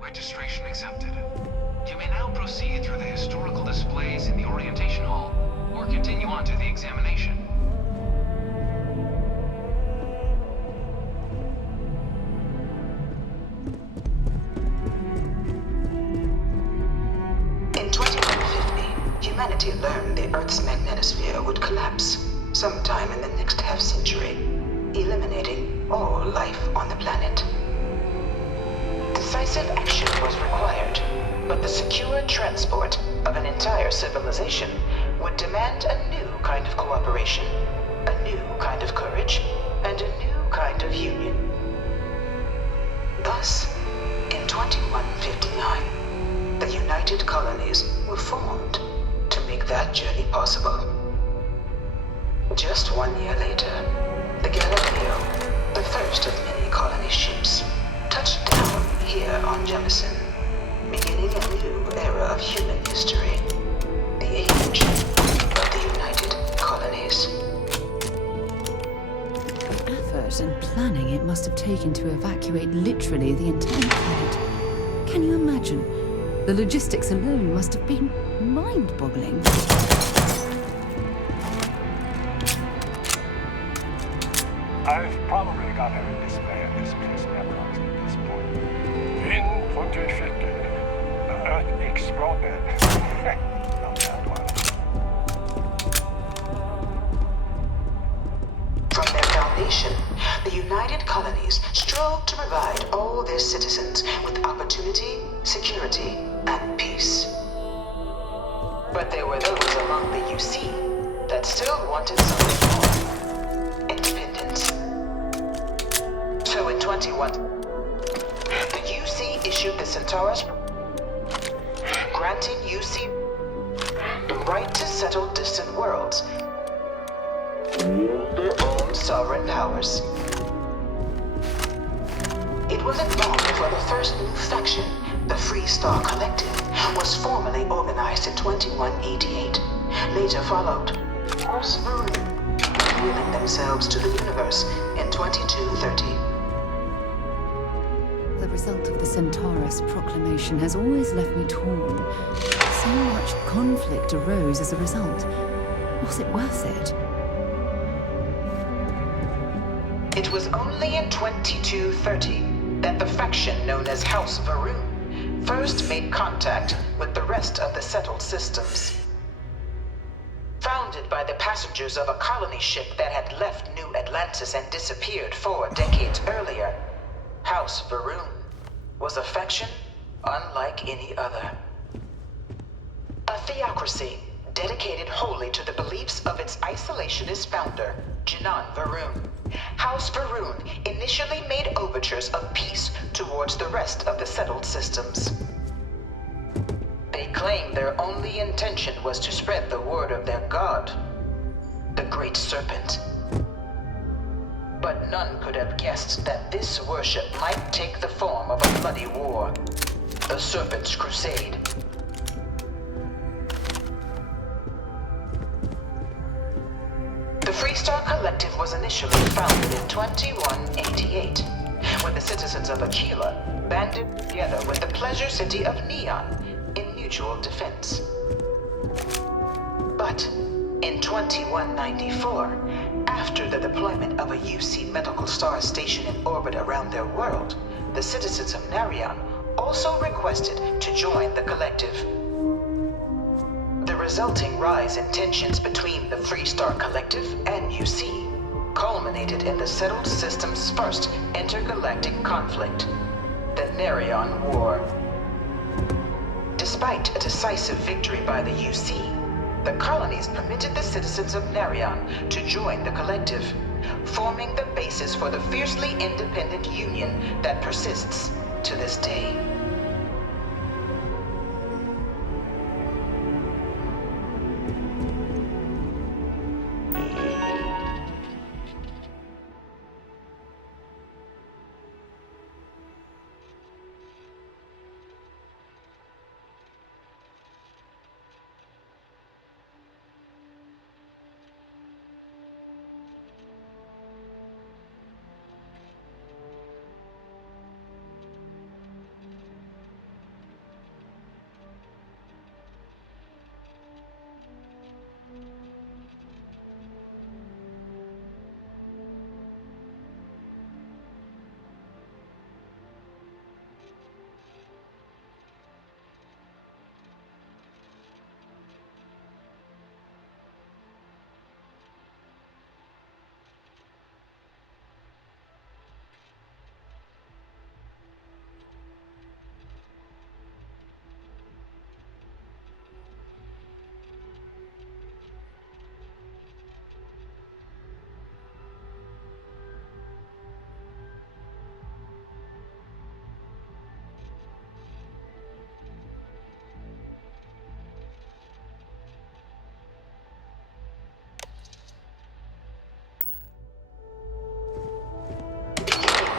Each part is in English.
Registration accepted. You may now proceed through the historical displays in the orientation hall, or continue on to the examination. In 2150, humanity learned the Earth's magnetosphere would collapse sometime in the next half-century, eliminating all life on the planet. Decisive action was required, but the secure transport of an entire civilization would demand a new kind of cooperation, a new kind of courage, and a new kind of union. Thus, in 2159, the United Colonies were formed to make that journey possible. Just 1 year later, the Galileo, the first of many colony ships, touched down here on Jemison, beginning a new era of human history, the age of the United Colonies. The effort and planning it must have taken to evacuate literally the entire planet. Can you imagine? The logistics alone must have been mind-boggling. I've probably got every display at this place memorized at this point. In 2050, the Earth exploded. Not that one. From their foundation, the United Colonies strove to provide all their citizens with opportunity, security, and peace. But there were those among the UC that still wanted something more. Independence. So in 21, the UC issued the Centaurus, granting UC the right to settle distant worlds, their own sovereign powers. It wasn't long before the first new faction, the Free Star Collective, was formally organized in 2188. Later followed House Maroon, revealing themselves to the universe in 2230. The result of the Centaurus proclamation has always left me torn. So much conflict arose as a result. Was it worth it? It was only in 2230 that the faction known as House Varoon first made contact with the rest of the settled systems. Founded by the passengers of a colony ship that had left New Atlantis and disappeared 4 decades earlier, House Varoon was a faction unlike any other. A theocracy dedicated wholly to the beliefs of its isolationist founder, Jinan Varoon. House Varoon initially made overtures of peace towards the rest of the settled systems. They claimed their only intention was to spread the word of their god, the Great Serpent. But none could have guessed that this worship might take the form of a bloody war, the Serpent's Crusade. The Freestar Collective was initially founded in 2188, when the citizens of Aquila banded together with the pleasure city of Neon in mutual defense. But in 2194, after the deployment of a UC medical star station in orbit around their world, the citizens of Narion also requested to join the collective. The resulting rise in tensions between the Freestar Collective and UC culminated in the settled system's first intergalactic conflict, the Narion War. Despite a decisive victory by the UC, the colonies permitted the citizens of Narion to join the collective, forming the basis for the fiercely independent union that persists to this day.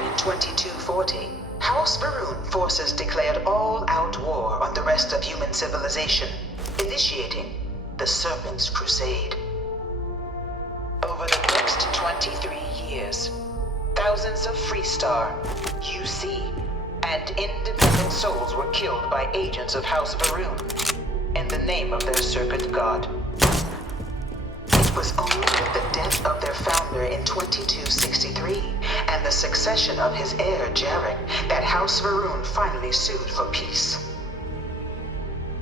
In 2240, House Varun forces declared all-out war on the rest of human civilization, initiating the Serpent's Crusade. Over the next 23 years, thousands of Freestar, UC, and independent souls were killed by agents of House Varun in the name of their circuit god. It was only with the death of their founder in 2263 and the succession of his heir, Jarek, that House Varun finally sued for peace.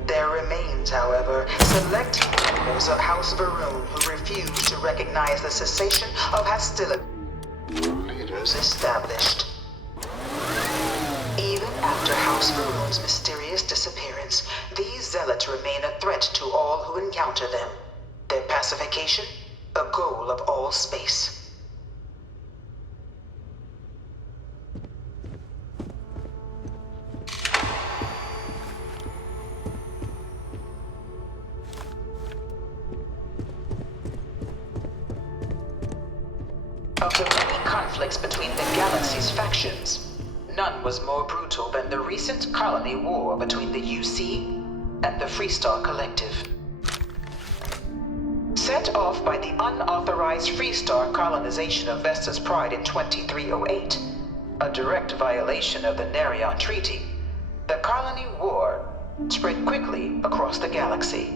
There remains, however, select members of House Varun who refuse to recognize the cessation of hostility leaders established. Even after House Varun's mysterious disappearance, these zealots remain a threat to all who encounter them. Their pacification, a goal of all space. Of the many conflicts between the galaxy's factions, none was more brutal than the recent colony war between the UC and the Freestar Collective. Set off by the unauthorized Freestar colonization of Vesta's Pride in 2308, a direct violation of the Nerion Treaty, the colony war spread quickly across the galaxy.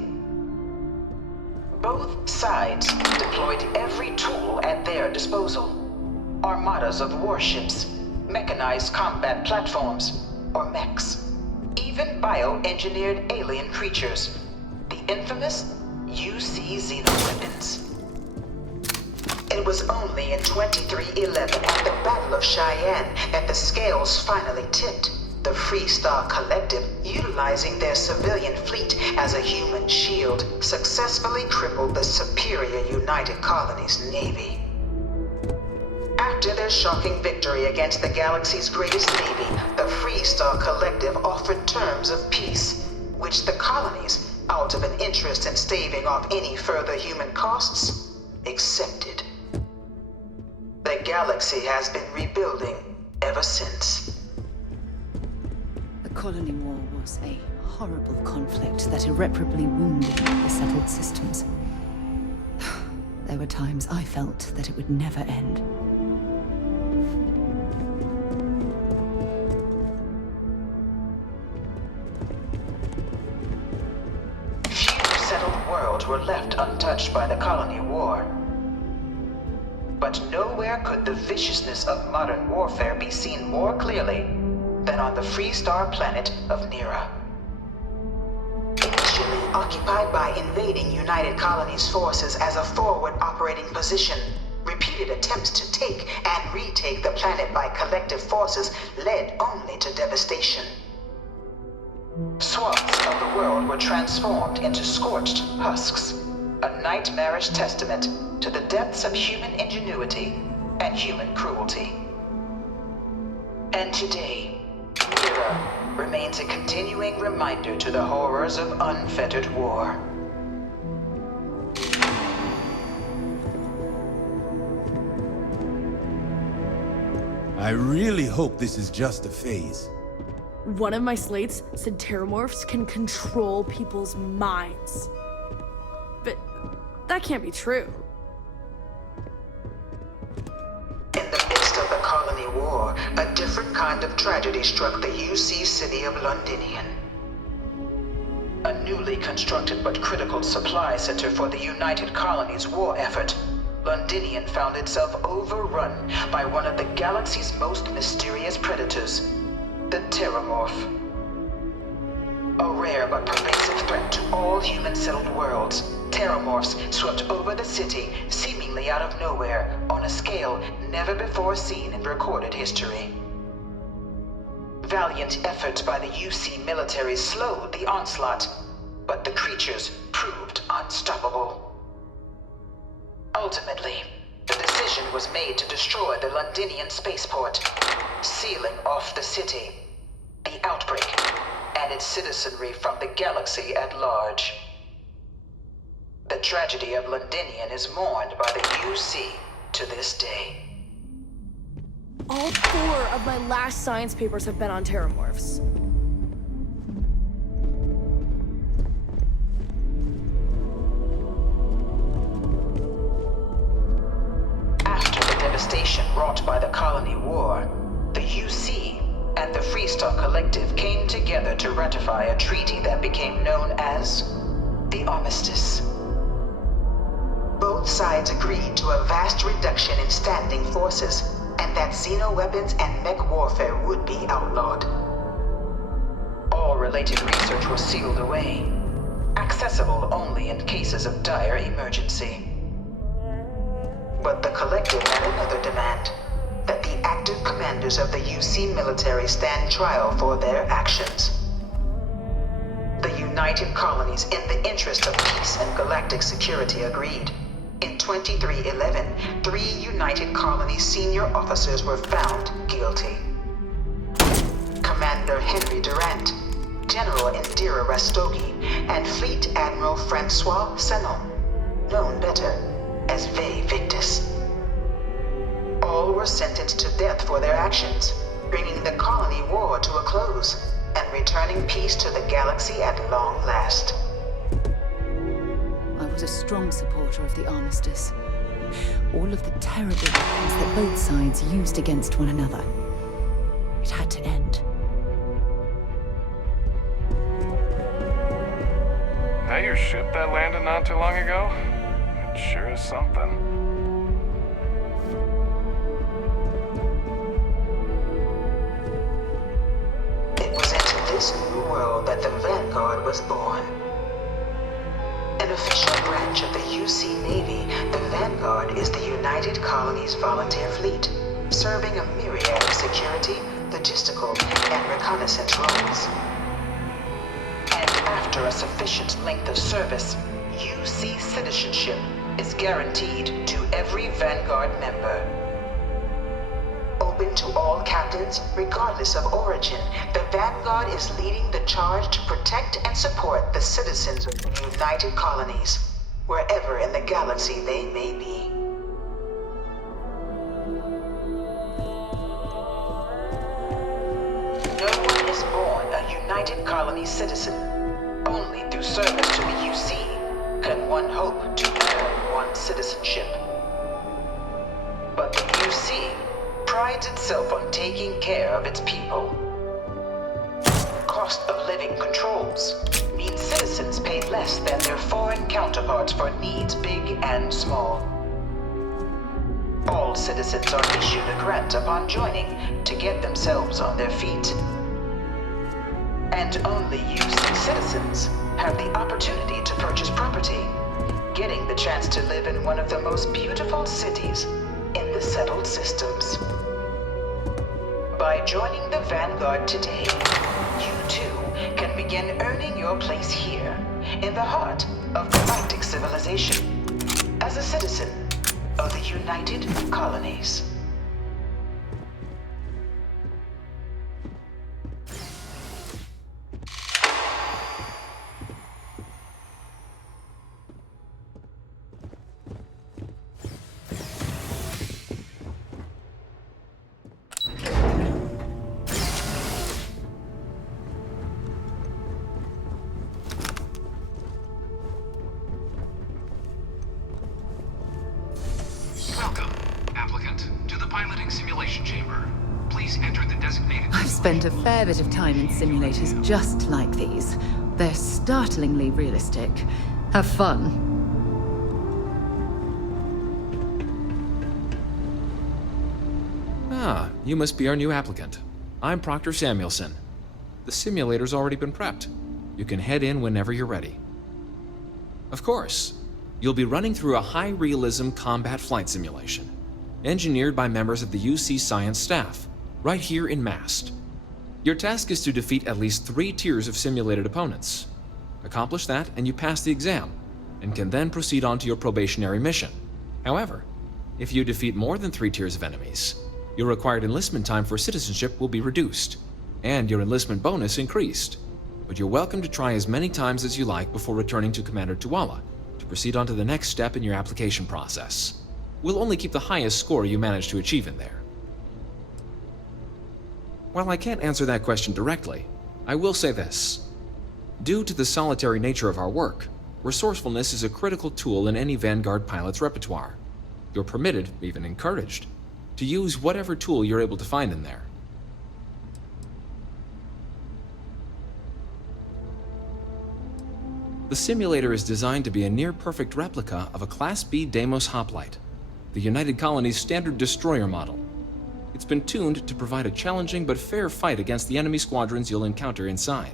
Both sides deployed every tool at their disposal. Armadas of warships, mechanized combat platforms, or mechs, even bioengineered alien creatures, the infamous UC xenoweapons. It was only in 2311 at the Battle of Cheyenne that the scales finally tipped. The Freestar Collective, utilizing their civilian fleet as a human shield, successfully crippled the superior United Colonies Navy. After their shocking victory against the galaxy's greatest navy, the Freestar Collective offered terms of peace, which the colonies, out of an interest in staving off any further human costs, accepted. The galaxy has been rebuilding ever since. The colony war was a horrible conflict that irreparably wounded the settled systems. There were times I felt that it would never end. Few settled worlds were left untouched by the colony war. But nowhere could the viciousness of modern warfare be seen more clearly than on the Freestar planet of Nera. Initially occupied by invading United Colonies forces as a forward operating position, repeated attempts to take and retake the planet by collective forces led only to devastation. Swaths of the world were transformed into scorched husks, a nightmarish testament to the depths of human ingenuity and human cruelty. And today, era remains a continuing reminder to the horrors of unfettered war. I really hope this is just a phase. One of my slates said terramorphs can control people's minds. But that can't be true. In the midst of the Colony War, a different kind of tragedy struck the UC city of Londinian. A newly constructed but critical supply center for the United Colonies' war effort, Londinian found itself overrun by one of the galaxy's most mysterious predators, the Terramorph. A rare but pervasive threat to all human-settled worlds, Terramorphs swept over the city, seemingly out of nowhere, on a scale never before seen in recorded history. Valiant efforts by the UC military slowed the onslaught, but the creatures proved unstoppable. Ultimately, the decision was made to destroy the Londinian spaceport, sealing off the city, the outbreak, and its citizenry from the galaxy at large. The tragedy of Londinian is mourned by the UC to this day. All 4 of my last science papers have been on terramorphs. Devastation wrought by the Colony War, the UC and the Freestar Collective came together to ratify a treaty that became known as the Armistice. Both sides agreed to a vast reduction in standing forces, and that xeno-weapons and mech warfare would be outlawed. All related research was sealed away, accessible only in cases of dire emergency. But the Collective had another demand, that the active commanders of the UC military stand trial for their actions. The United Colonies, in the interest of peace and galactic security, agreed. In 2311, 3 United Colonies senior officers were found guilty. Commander Henry Durant, General Indira Rastogi, and Fleet Admiral Francois Sanon, known better as Ve Victus. All were sentenced to death for their actions, bringing the Colony War to a close and returning peace to the galaxy at long last. I was a strong supporter of the Armistice. All of the terrible weapons that both sides used against one another. It had to end. That your ship that landed not too long ago? It sure is something. It was into this new world that the Vanguard was born. An official branch of the UC Navy, the Vanguard is the United Colonies Volunteer Fleet, serving a myriad of security, logistical, and reconnaissance roles. And after a sufficient length of service, UC citizenship is guaranteed to every Vanguard member. Open to all captains, regardless of origin, the Vanguard is leading the charge to protect and support the citizens of the United Colonies, wherever in the galaxy they may be. No one is born a United Colony citizen. Only through service to the UC can one hope to earn one's citizenship. But the UC prides itself on taking care of its people. Cost of living controls mean citizens pay less than their foreign counterparts for needs big and small. All citizens are issued a grant upon joining to get themselves on their feet. And only UC citizens have the opportunity to purchase property, getting the chance to live in one of the most beautiful cities in the settled systems. By joining the Vanguard today, you too can begin earning your place here, in the heart of galactic civilization, as a citizen of the United Colonies. spent a fair bit of time in simulators just like these. They're startlingly realistic. Have fun. Ah, you must be our new applicant. I'm Proctor Samuelson. The simulator's already been prepped. You can head in whenever you're ready. Of course, you'll be running through a high-realism combat flight simulation, engineered by members of the UC Science staff, right here in Mast. Your task is to defeat at least 3 tiers of simulated opponents. Accomplish that and you pass the exam, and can then proceed on to your probationary mission. However, if you defeat more than 3 tiers of enemies, your required enlistment time for citizenship will be reduced, and your enlistment bonus increased. But you're welcome to try as many times as you like before returning to Commander Tuala to proceed on to the next step in your application process. We'll only keep the highest score you manage to achieve in there. While I can't answer that question directly, I will say this. Due to the solitary nature of our work, resourcefulness is a critical tool in any Vanguard pilot's repertoire. You're permitted, even encouraged, to use whatever tool you're able to find in there. The simulator is designed to be a near-perfect replica of a Class B Deimos hoplite, the United Colony's standard destroyer model. It's been tuned to provide a challenging but fair fight against the enemy squadrons you'll encounter inside.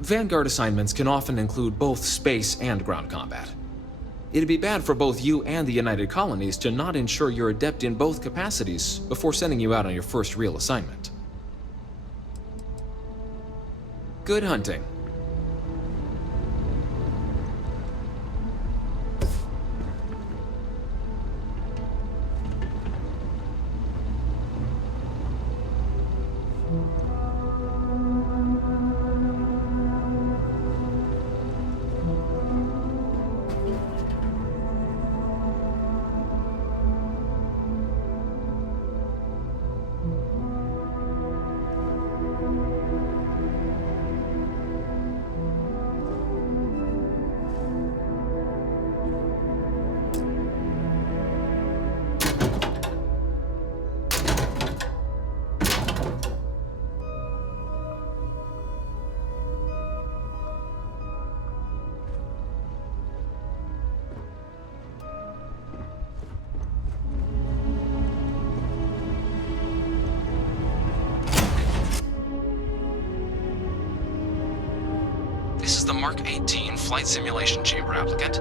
Vanguard assignments can often include both space and ground combat. It'd be bad for both you and the United Colonies to not ensure you're adept in both capacities before sending you out on your first real assignment. Good hunting. This is the Mark 18 Flight Simulation Chamber applicant,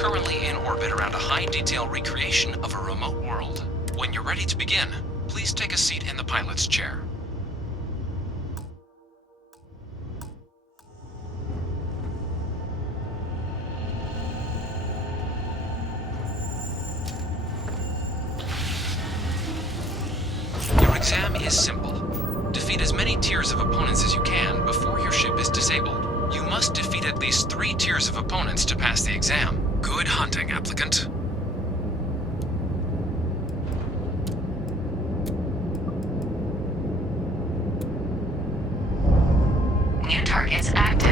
currently in orbit around a high-detail recreation of a remote world. When you're ready to begin, please take a seat in the pilot's chair. Your exam is simple. Defeat as many tiers of opponents as you can before your ship is disabled. You must defeat at least 3 tiers of opponents to pass the exam. Good hunting, applicant. New targets active.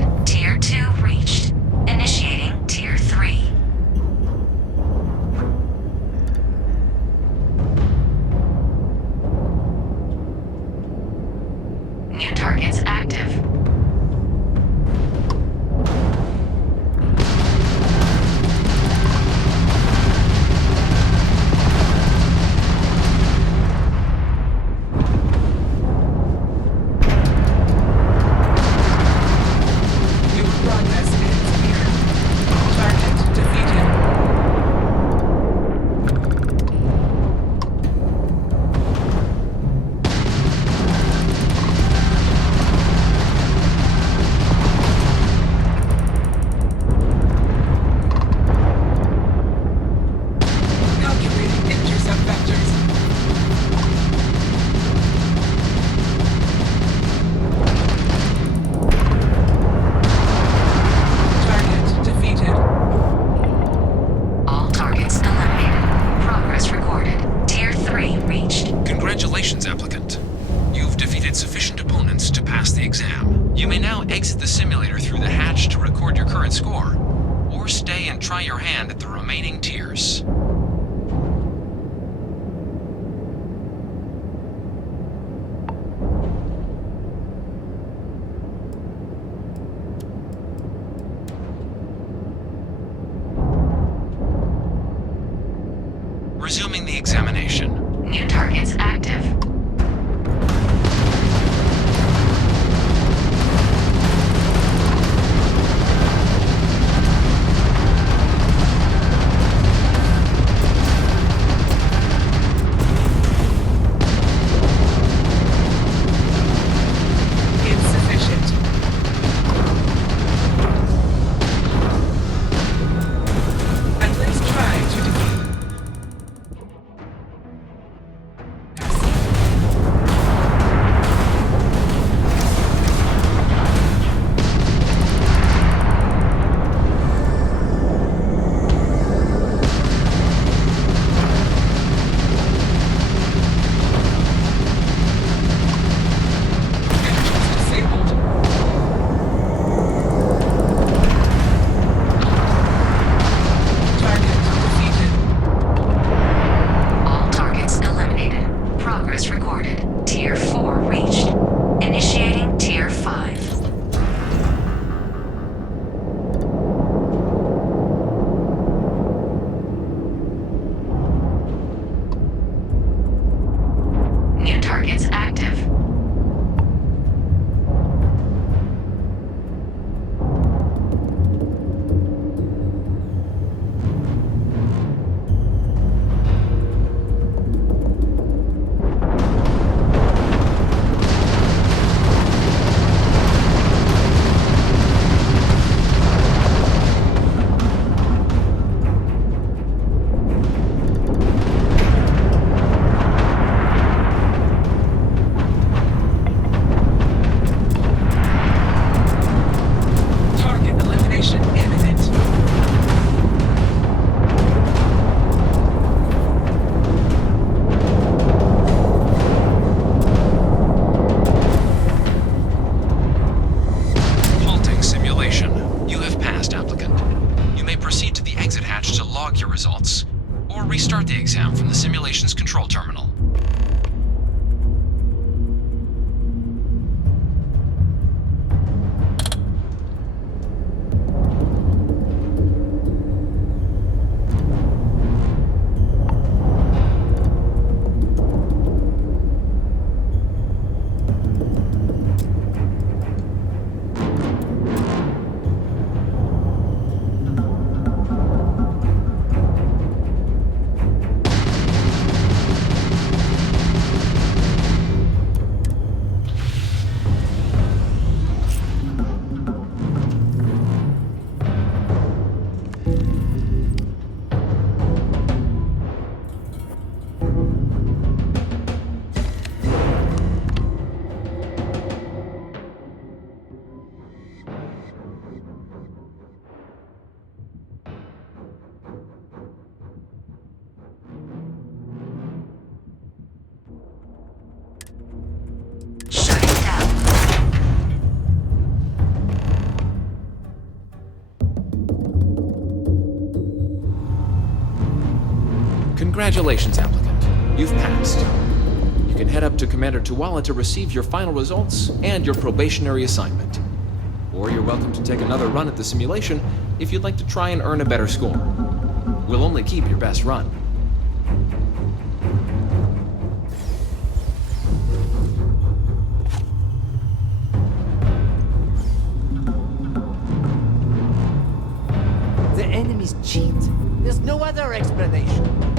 recorded. Tier 2 reached. Initiating Tier 3. New targets active. New progress ends here. Target defeated. Calculating intercept vectors. Target defeated. All targets eliminated. Progress recorded. Tier 3 reached. Congratulations, applicant. You've defeated sufficient opponents to pass the exam. You may now exit the simulator through the hatch to record your current score, or stay and try your hand at the remaining tiers. Resuming the examination. New targets active. Insufficient. At least try to defeat. Engines disabled. Target defeated. All targets eliminated. Progress recorded. Tier 4 reached. Initiating Tier 5. New targets active. Target elimination imminent. Halting simulation. You have passed, applicant. You may proceed to the exit hatch to log your results, or restart the exam from the simulation's control terminal. Congratulations, applicant. You've passed. You can head up to Commander Tuwala to receive your final results and your probationary assignment. Or you're welcome to take another run at the simulation if you'd like to try and earn a better score. We'll only keep your best run. The enemies cheat. There's no other explanation.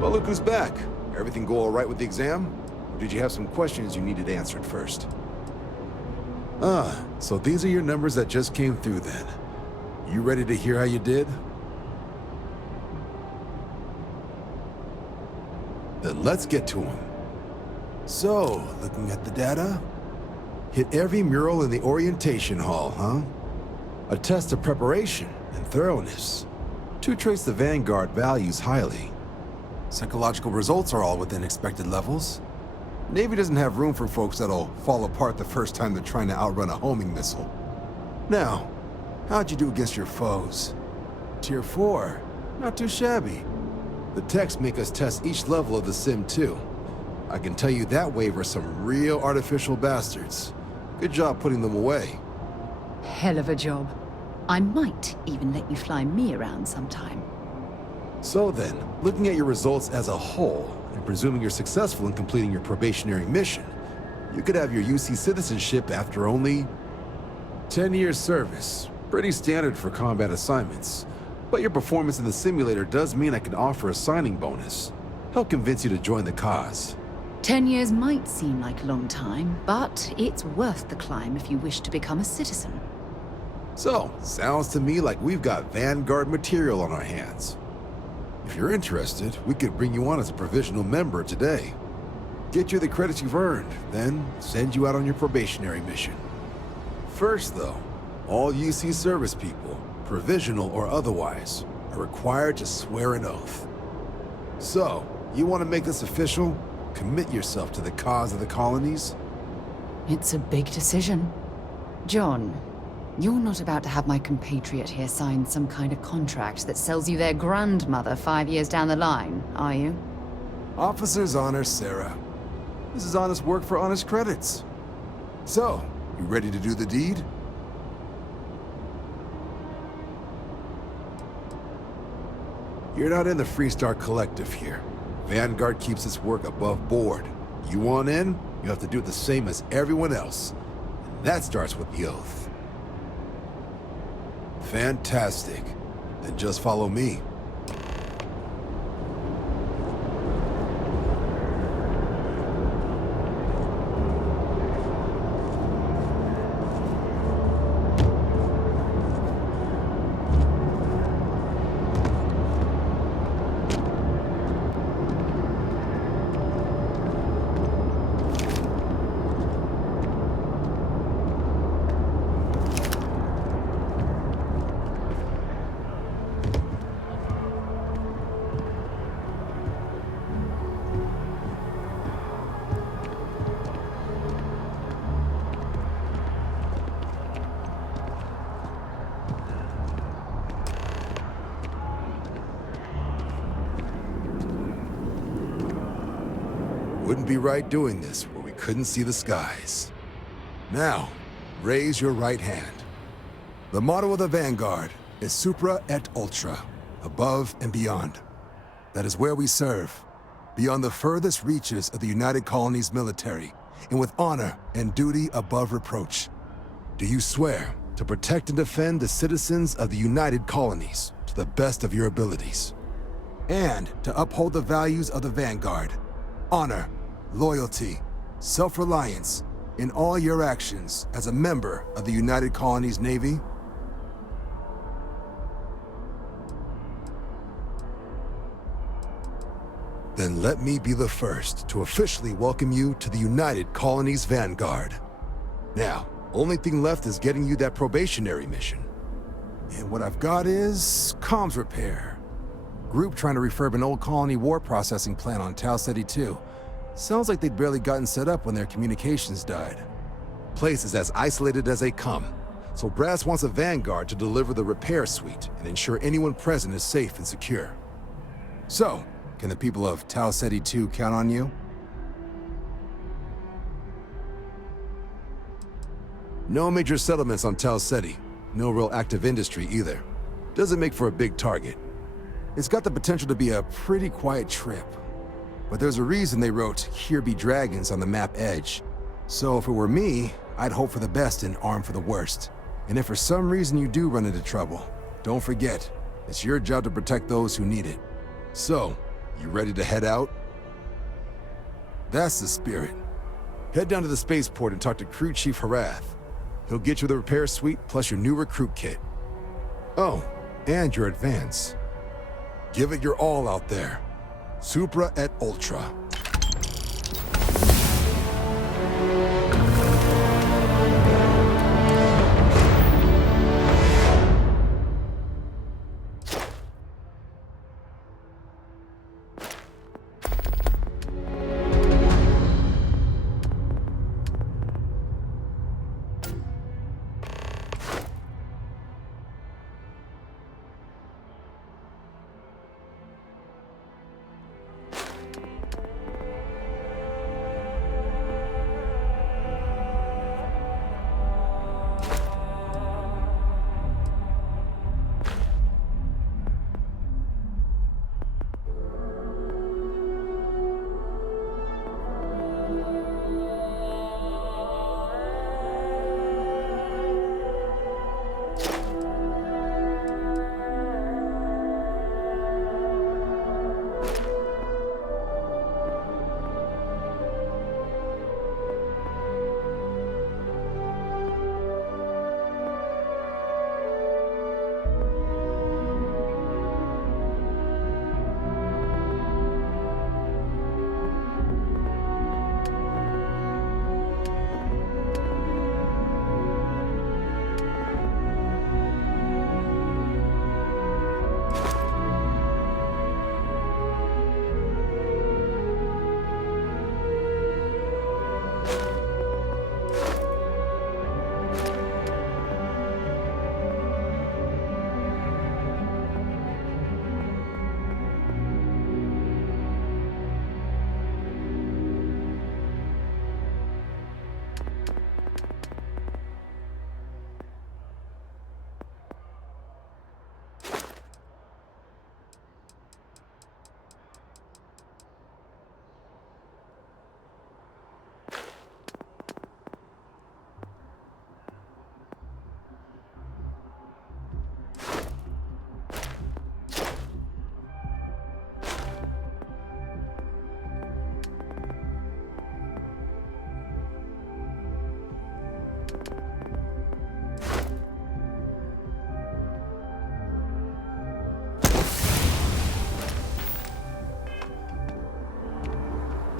Well, look who's back. Everything go all right with the exam? Or did you have some questions you needed answered first? So these are your numbers that just came through then. You ready to hear how you did? Then let's get to them. So, looking at the data, hit every mural in the orientation hall, huh? A test of preparation and thoroughness. To trace the Vanguard values highly. Psychological results are all within expected levels. Navy doesn't have room for folks that'll fall apart the first time they're trying to outrun a homing missile. Now, how'd you do against your foes? Tier 4, not too shabby. The techs make us test each level of the sim too. I can tell you that wave are some real artificial bastards. Good job putting them away. Hell of a job. I might even let you fly me around sometime. So then, looking at your results as a whole, and presuming you're successful in completing your probationary mission, you could have your UC citizenship after only 10 years service. Pretty standard for combat assignments. But your performance in the simulator does mean I can offer a signing bonus. Help convince you to join the cause. 10 years might seem like a long time, but it's worth the climb if you wish to become a citizen. So, sounds to me like we've got Vanguard material on our hands. If you're interested, we could bring you on as a provisional member today. Get you the credits you've earned, then send you out on your probationary mission. First though, all UC service people, provisional or otherwise, are required to swear an oath. So, you want to make this official? Commit yourself to the cause of the colonies? It's a big decision. John, you're not about to have my compatriot here sign some kind of contract that sells you their grandmother 5 years down the line, are you? Officer's honor, Sarah. This is honest work for honest credits. So, you ready to do the deed? You're not in the Freestar Collective here. Vanguard keeps its work above board. You want in, you have to do the same as everyone else. And that starts with the oath. Fantastic. Then just follow me. Wouldn't be right doing this where we couldn't see the skies. Now, raise your right hand. The motto of the Vanguard is Supra et Ultra, above and beyond. That is where we serve, beyond the furthest reaches of the United Colonies military, and with honor and duty above reproach. Do you swear to protect and defend the citizens of the United Colonies to the best of your abilities, and to uphold the values of the Vanguard, honor, loyalty, self-reliance, in all your actions as a member of the United Colonies Navy? Then let me be the first to officially welcome you to the United Colonies Vanguard. Now, only thing left is getting you that probationary mission. And what I've got is comms repair. Group trying to refurb an old colony war processing plant on Tau Ceti 2. Sounds like they'd barely gotten set up when their communications died. Place is as isolated as they come, so Brass wants a Vanguard to deliver the repair suite and ensure anyone present is safe and secure. So, can the people of Tau Ceti 2 count on you? No major settlements on Tau Ceti. No real active industry either. Doesn't make for a big target. It's got the potential to be a pretty quiet trip. But there's a reason they wrote, "Here be dragons" on the map edge. So if it were me, I'd hope for the best and arm for the worst. And if for some reason you do run into trouble, don't forget, it's your job to protect those who need it. So, you ready to head out? That's the spirit. Head down to the spaceport and talk to Crew Chief Harath. He'll get you the repair suite plus your new recruit kit. Oh, and your advance. Give it your all out there. Supra et Ultra.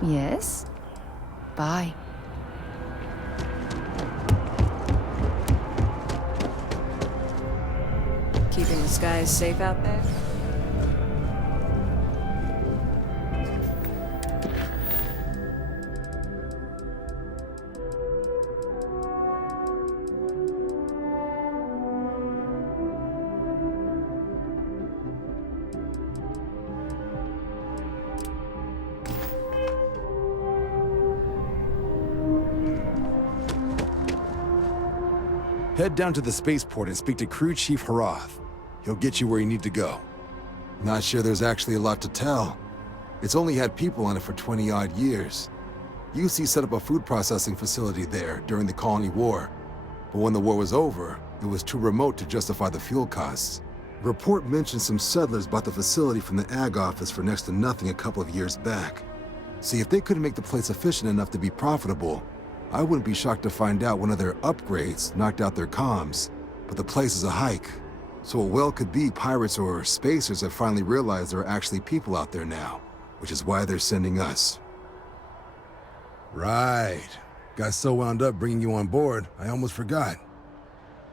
Yes? Bye. Keeping the skies safe out there? Head down to the spaceport and speak to Crew Chief Harath. He'll get you where you need to go. Not sure there's actually a lot to tell. It's only had people on it for 20-odd years. UC set up a food processing facility there during the Colony War. But when the war was over, it was too remote to justify the fuel costs. The report mentioned some settlers bought the facility from the Ag office for next to nothing a couple of years back. See, if they couldn't make the place efficient enough to be profitable, I wouldn't be shocked to find out one of their upgrades knocked out their comms. But the place is a hike, so it well could be pirates or spacers have finally realized there are actually people out there now, which is why they're sending us. Right. Got so wound up bringing you on board, I almost forgot.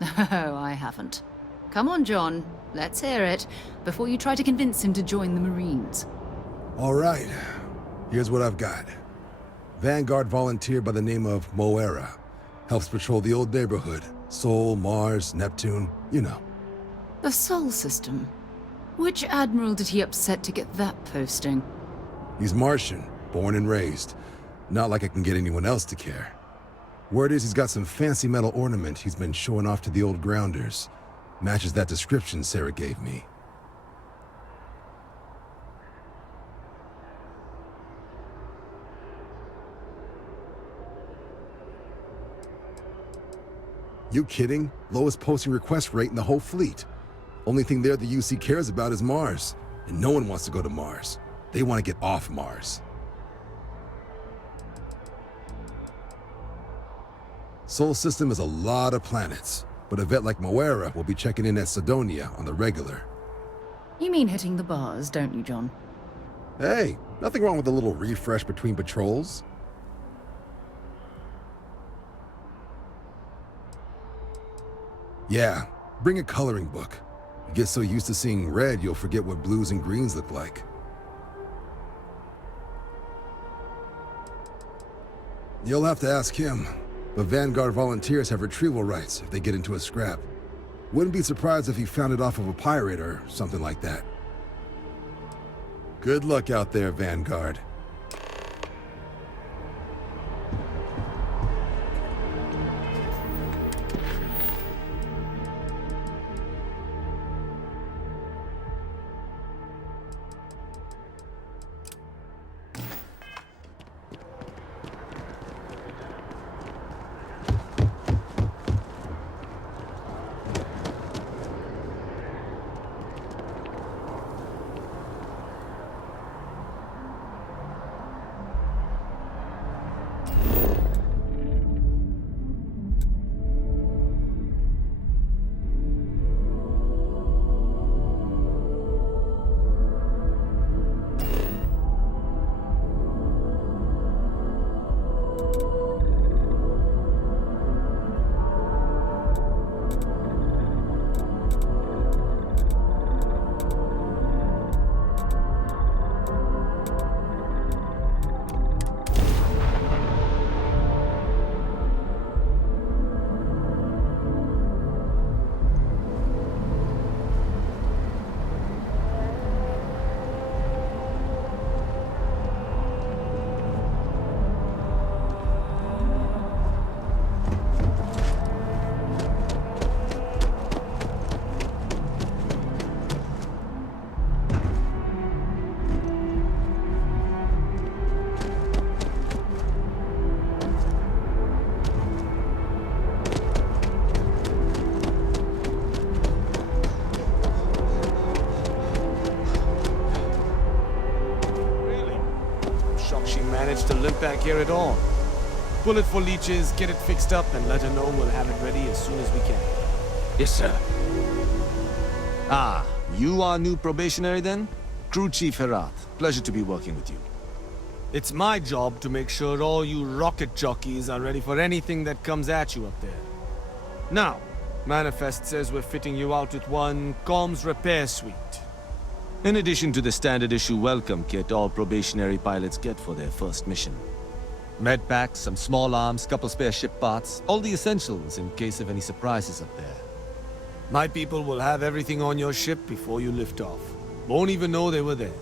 Oh, I haven't. Come on, John. Let's hear it, before you try to convince him to join the Marines. All right. Here's what I've got. Vanguard volunteer by the name of Moera. Helps patrol the old neighborhood. Sol, Mars, Neptune, you know. The Sol system? Which admiral did he upset to get that posting? He's Martian, born and raised. Not like I can get anyone else to care. Word is he's got some fancy metal ornament he's been showing off to the old grounders. Matches that description Sarah gave me. You kidding? Lowest posting request rate in the whole fleet. Only thing there the UC cares about is Mars. And no one wants to go to Mars. They want to get off Mars. Sol system is a lot of planets, but a vet like Moera will be checking in at Sidonia on the regular. You mean hitting the bars, don't you, John? Hey, nothing wrong with a little refresh between patrols. Yeah, bring a coloring book. You get so used to seeing red, you'll forget what blues and greens look like. You'll have to ask him, but Vanguard volunteers have retrieval rights if they get into a scrap. Wouldn't be surprised if he found it off of a pirate or something like that. Good luck out there, Vanguard. Managed to limp back here at all. Bullet for leeches, get it fixed up, and let her know we'll have it ready as soon as we can. Yes, sir. Ah, you are new probationary then? Crew Chief Herath. Pleasure to be working with you. It's my job to make sure all you rocket jockeys are ready for anything that comes at you up there. Now, Manifest says we're fitting you out with one comms repair suite. In addition to the standard issue welcome kit all probationary pilots get for their first mission. Medpacks, some small arms, couple spare ship parts, all the essentials in case of any surprises up there. My people will have everything on your ship before you lift off. Won't even know they were there.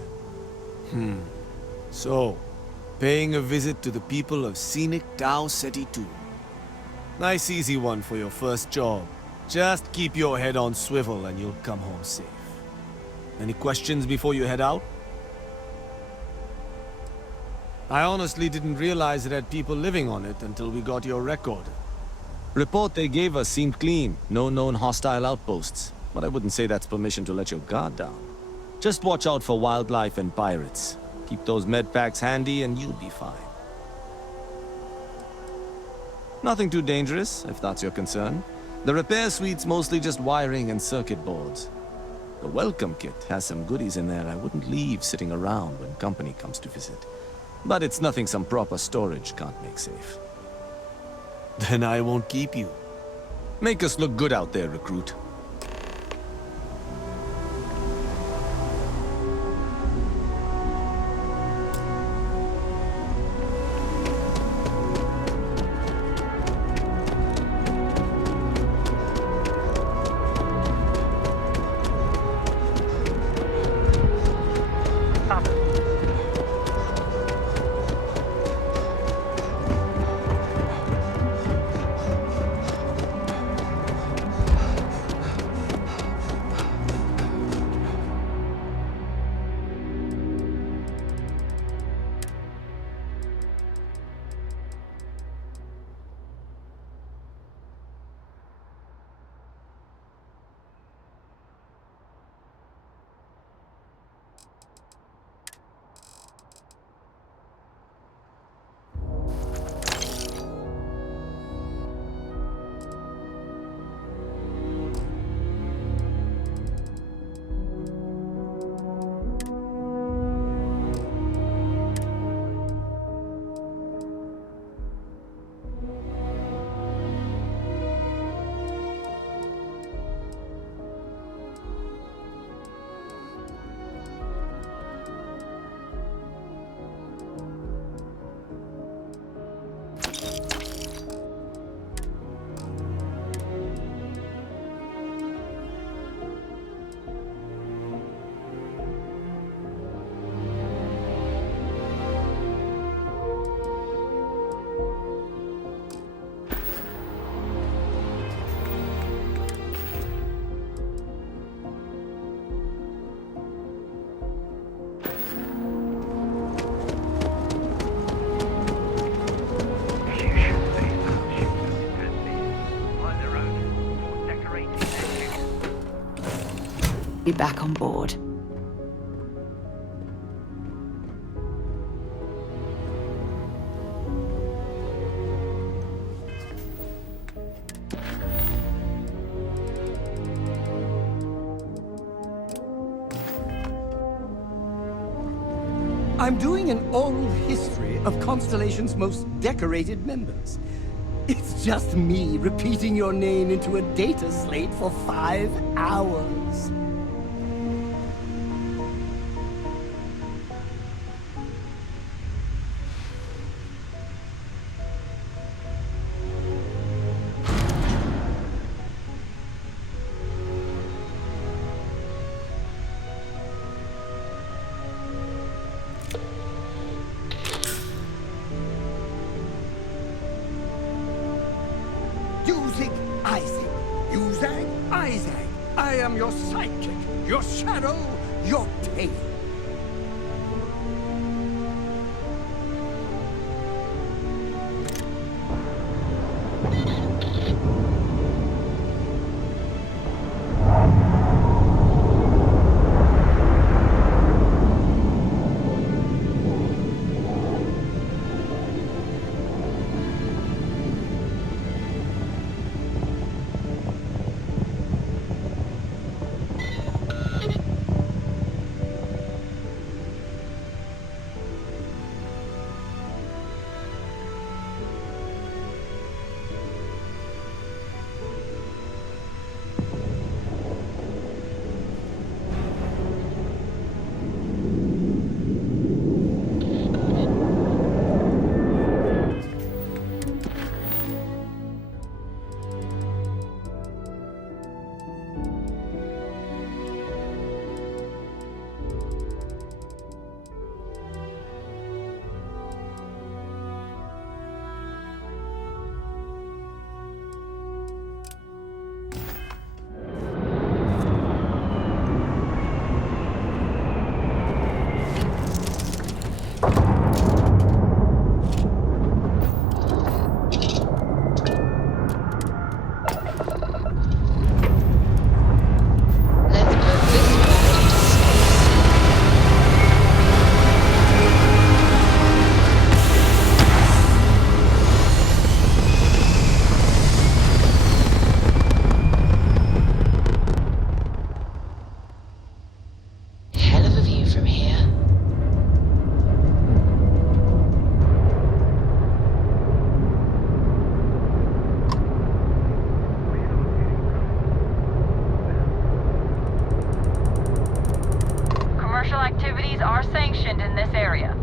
So, paying a visit to the people of scenic Tau Ceti II. Nice easy one for your first job. Just keep your head on swivel and you'll come home safe. Any questions before you head out? I honestly didn't realize it had people living on it until we got your record. Report they gave us seemed clean. No known hostile outposts. But I wouldn't say that's permission to let your guard down. Just watch out for wildlife and pirates. Keep those med packs handy and you'll be fine. Nothing too dangerous, if that's your concern. The repair suite's mostly just wiring and circuit boards. The welcome kit has some goodies in there I wouldn't leave sitting around when company comes to visit. But it's nothing some proper storage can't make safe. Then I won't keep you. Make us look good out there, recruit. Be back on board. I'm doing an oral history of Constellation's most decorated members. It's just me repeating your name into a data slate for 5 hours. Isaac, I am your sidekick, your shadow, your tail. facilities are sanctioned in this area.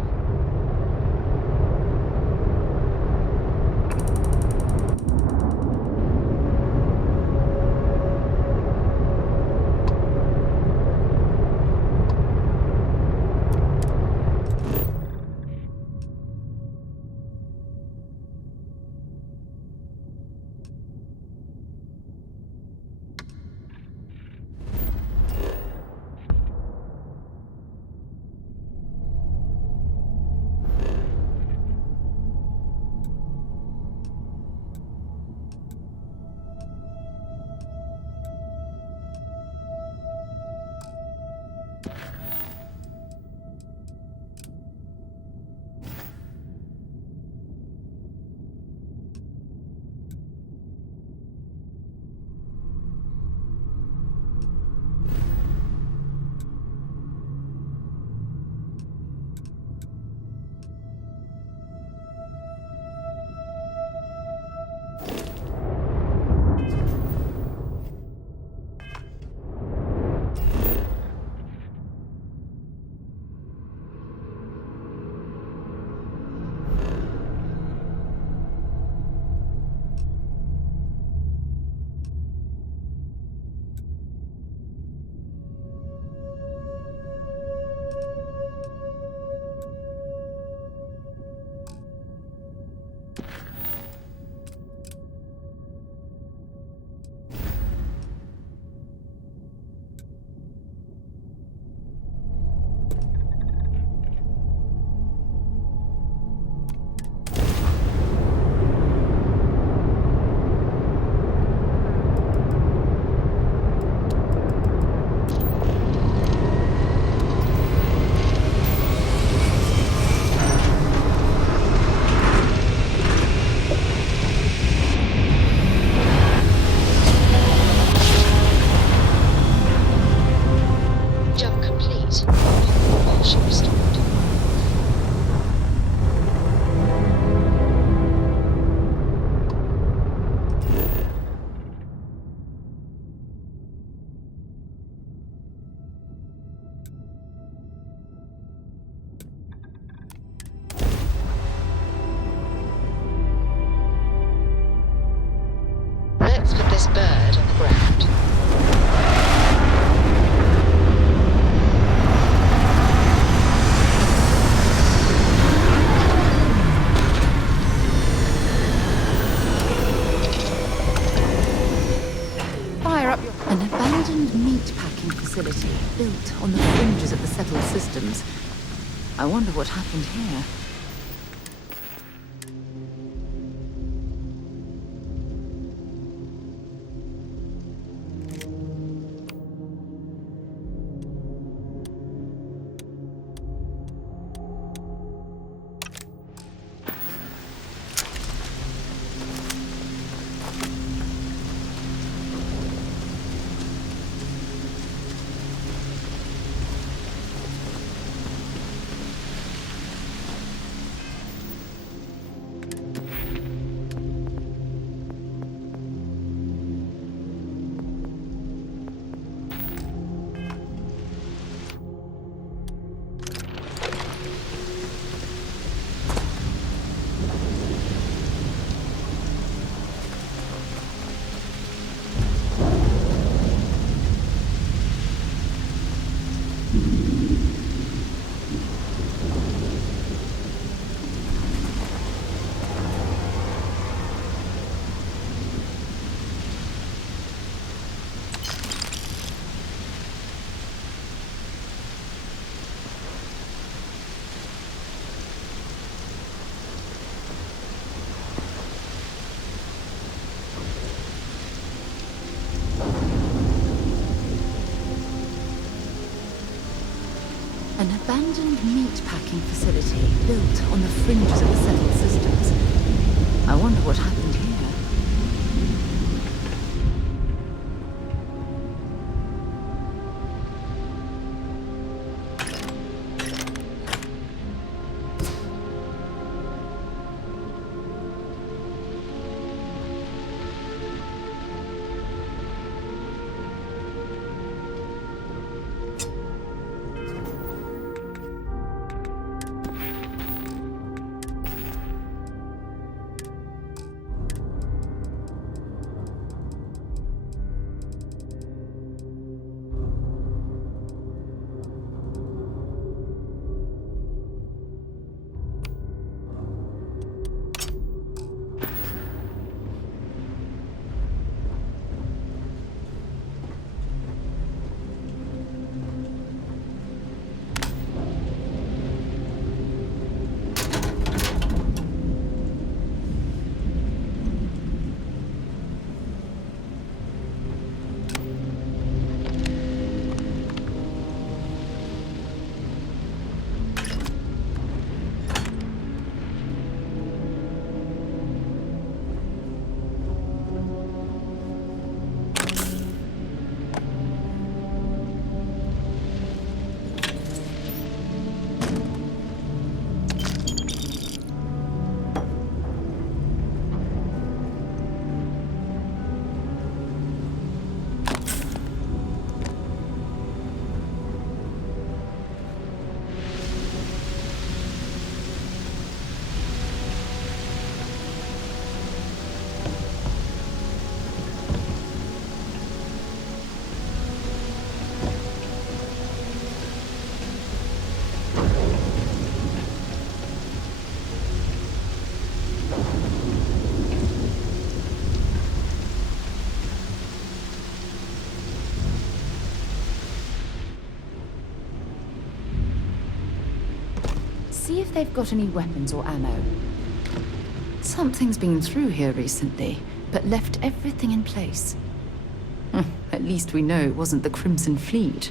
Let's put this bird on the ground. Fire up an abandoned meat-packing facility built on the fringes of the settled systems. I wonder what happened here. An abandoned meat-packing facility built on the fringes of the settled systems. I wonder what happened here. See if they've got any weapons or ammo. Something's been through here recently, but left everything in place. At least we know it wasn't the Crimson Fleet.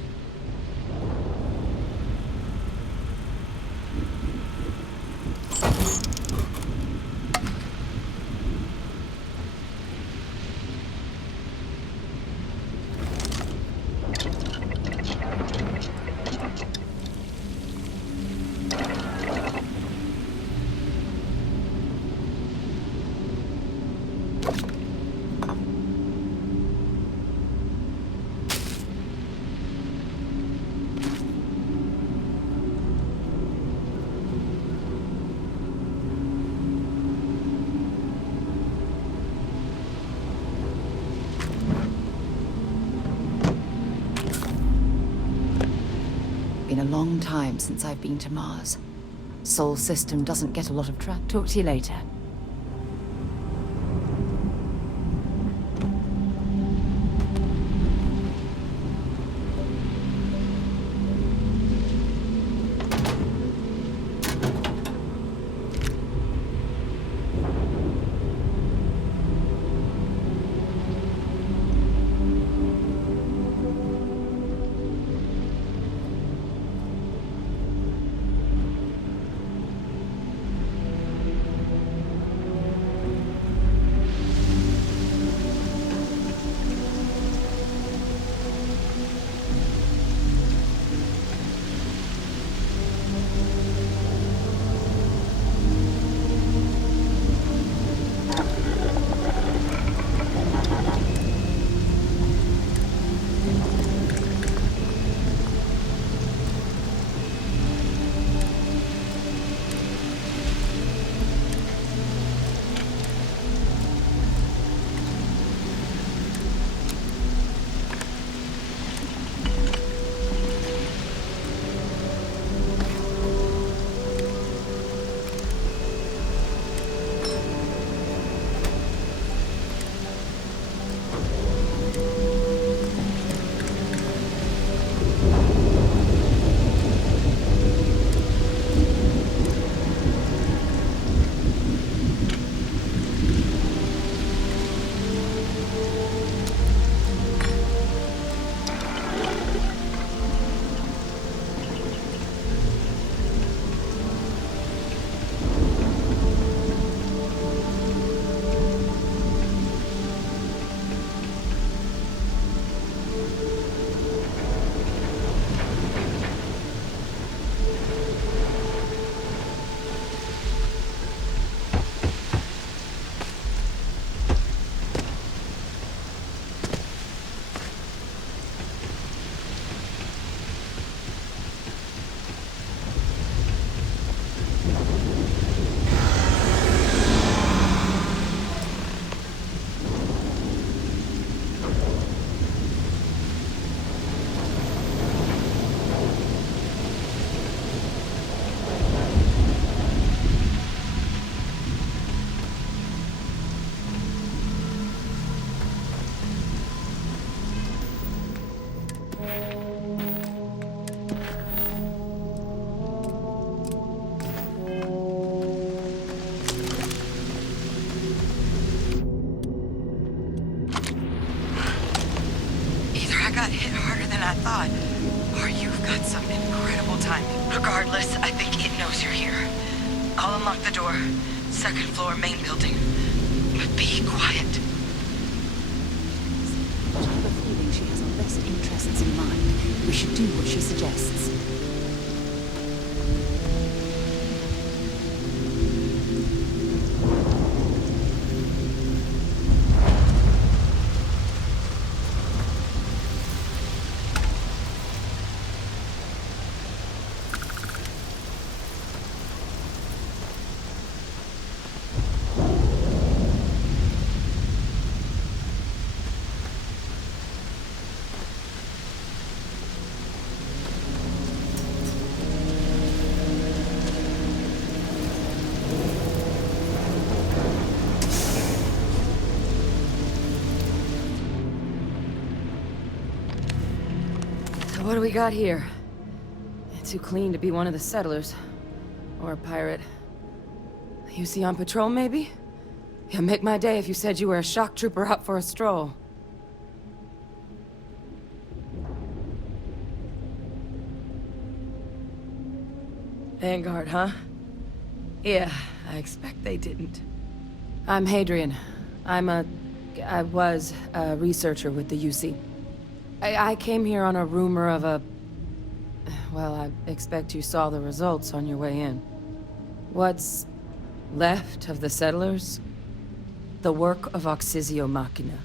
Been a long time since I've been to Mars. Sol system doesn't get a lot of track. Talk to you later. got hit harder than I thought. Or you've got some incredible timing. Regardless, I think it knows you're here. I'll unlock the door. Second floor, main building. But be quiet. I have a feeling she has our best interests in mind. We should do what she suggests. What do we got here? Too clean to be one of the settlers. Or a pirate. You see on patrol, maybe? Yeah, make my day if you said you were a shock trooper out for a stroll. Vanguard, huh? Yeah, I expect they didn't. I'm Hadrian. I was a researcher with the UC. I came here on a rumor of a... Well, I expect you saw the results on your way in. What's left of the settlers? The work of Oxysio Machina.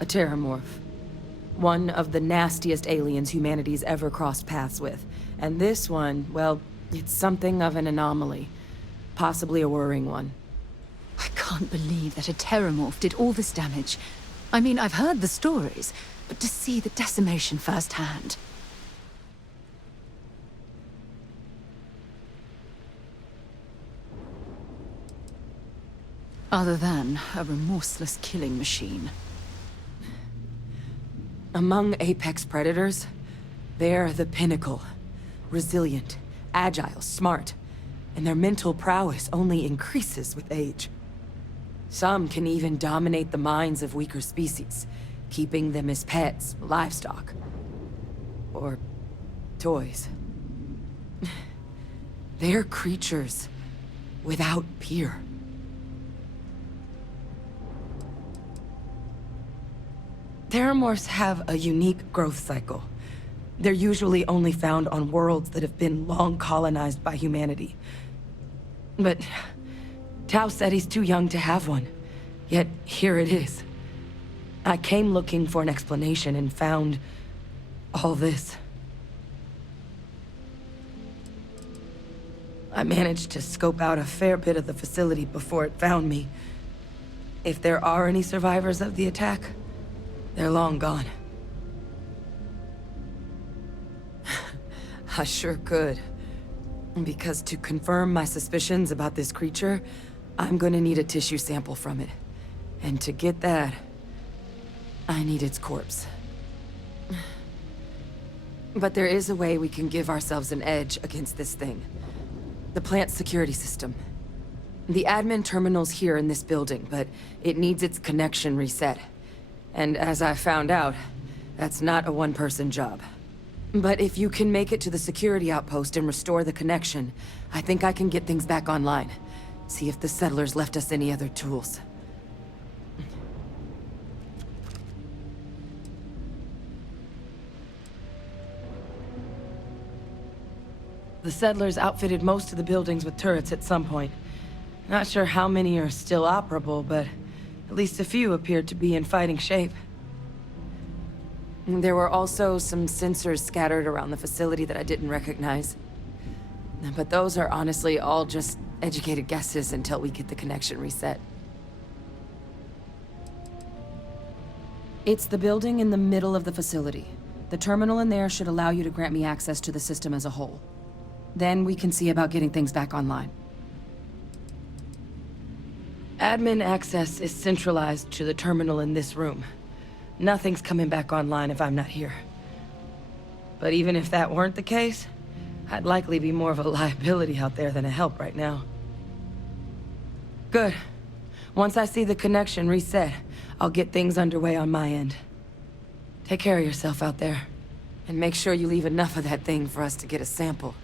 A terramorph. One of the nastiest aliens humanity's ever crossed paths with. And this one, well, it's something of an anomaly. Possibly a worrying one. I can't believe that a terramorph did all this damage. I mean, I've heard the stories, but to see the decimation firsthand... Other than a remorseless killing machine. Among apex predators, they're the pinnacle. Resilient, agile, smart, and their mental prowess only increases with age. Some can even dominate the minds of weaker species, keeping them as pets, livestock, or toys. They're creatures without peer. Terramorphs have a unique growth cycle. They're usually only found on worlds that have been long colonized by humanity. But Tao said he's too young to have one. Yet here it is. I came looking for an explanation and found all this. I managed to scope out a fair bit of the facility before it found me. If there are any survivors of the attack, they're long gone. I sure could. Because to confirm my suspicions about this creature, I'm gonna need a tissue sample from it. And to get that, I need its corpse. But there is a way we can give ourselves an edge against this thing. The plant's security system. The admin terminal's here in this building, but it needs its connection reset. And as I found out, that's not a one-person job. But if you can make it to the security outpost and restore the connection, I think I can get things back online. See if the settlers left us any other tools. The settlers outfitted most of the buildings with turrets at some point. Not sure how many are still operable, but at least a few appeared to be in fighting shape. There were also some sensors scattered around the facility that I didn't recognize. But those are honestly all just educated guesses until we get the connection reset. It's the building in the middle of the facility. The terminal in there should allow you to grant me access to the system as a whole. Then we can see about getting things back online. Admin access is centralized to the terminal in this room. Nothing's coming back online if I'm not here. But even if that weren't the case, I'd likely be more of a liability out there than a help right now. Good. Once I see the connection reset, I'll get things underway on my end. Take care of yourself out there. And make sure you leave enough of that thing for us to get a sample.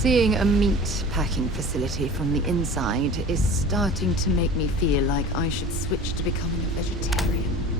Seeing a meat packing facility from the inside is starting to make me feel like I should switch to becoming a vegetarian.